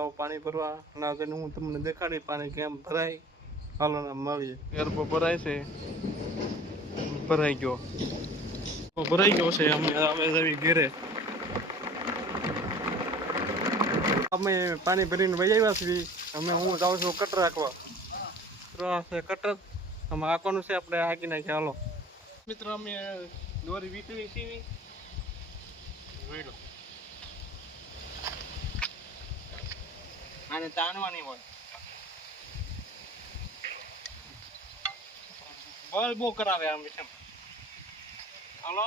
જાઉં પાણી ભરવા ના કરીને હું તમને દેખાડી પાણી કેમ ભરાય. હાલો ને મળીએ. ગરબો ભરાય છે, ભરાઈ ગયો છે. અમે જવી ઘેરે. અમે પાણી ભરીને વહી આવ્યા છીએ. હું જાઉં છું કટર રાખવા. કટર આમાં આંકવાનું છે, આપણે હાકી નાખીએ. હાલો મિત્રો, અમે દોરી વીટવી છીએ. આને તાણવાની હોય. બળ બહુ કરાવે આમ વિશે. હાલો